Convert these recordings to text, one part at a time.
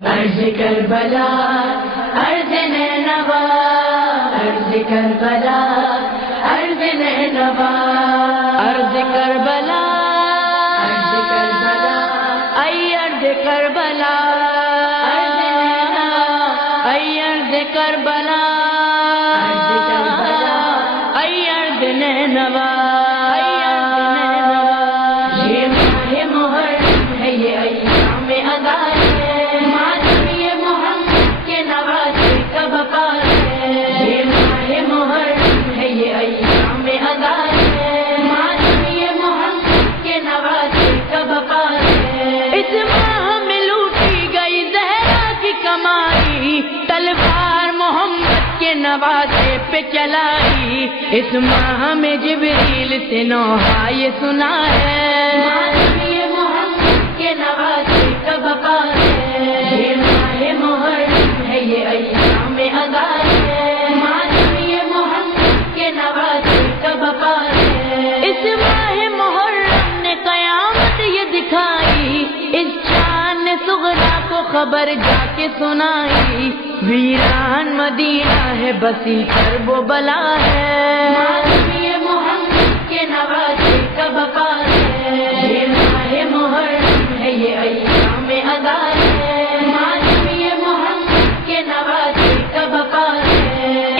عرض کربلا عرض نینوا، عرض کربلا عرض نینوا، عرض کربلا عرض کربلا، ای عرض کربلا عرض نینوا، ای عرض کربلا عرض کربلا، ای عرض نینوا، ای عرض نینوا، یہ ماہ محرم ہے، یہ ایام عذاب ہے، تلوار محمد کے نواسے پہ چلائی، اس ماہ میں جبریل سے نوحہ یہ سنا ہے، یہ محمد کے نواسے کا بقا ہے، یہ ماہ محرم ہے، یہ ایام عذاب ہے، یہ محمد کے نواسے کا بقا ہے، اس ماہ محرم نے قیامت یہ دکھائی، اس شان نے صغرا کو خبر جا کے سنائی، ویران مدینہ ہے بسی کرب و بلا ہے، یہ محمد کے نواسے کا بقا ہے، یہ ماہ محرم ہے، یہ ایام عذاب ہے، یہ محمد کے نواسے کا بقا ہے،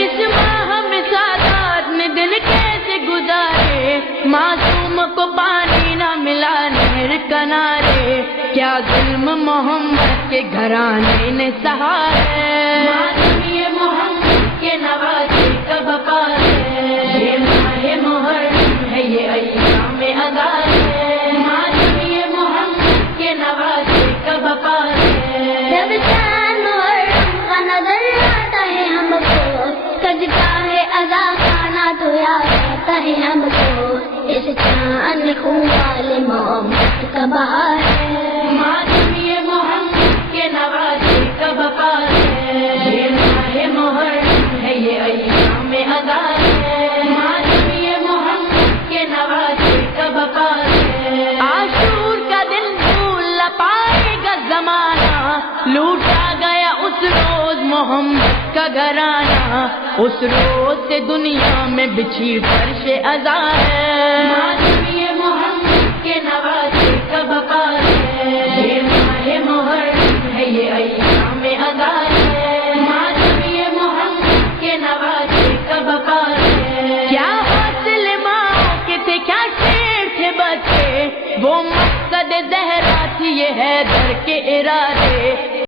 اس ماہ میں سادات نے دن کیسے گزارے، معصوم کو پانی نہ ملا نہر کنارے، کیا ظلم محمد کے گھرانے نے سہا ہے، یہ محمد کے نواسے کا بقا ہے، یہ ماہ محرم ہے، یہ ایام عذاب ہے، یہ محمد کے نواسے کا بقا ہے، جب چاند محرم کا نظر آتا ہے ہم کو، سجدہ ہے ادا کھانا تو یاد آتا ہے ہم کو، اس چاند خون والے محمد کا بہار ہے، یہ محمد کے نواسے کا بقا ہے، یہ ماہ محرم ہے، یہ ایام عذاب ہے، یہ محمد کے نواسے کا بقا ہے، عاشور کا دن بھول نہ پائے گا زمانہ، لوٹا گیا اس روز محمد کا گھرانہ، اس روز سے دنیا میں بچھی فرش عزا ہے، یہ محمد کے نواسے کا بقا ہے، یہ ماہ محرم ہے، یہ ایام عذاب ہے، یہ محمد کے نواسے کا بقا ہے، کیا حاصل ماں کے تھے، کیا شیر تھے بچے، وہ مقصد زہرا تھی، یہ حیدر کے ارادے،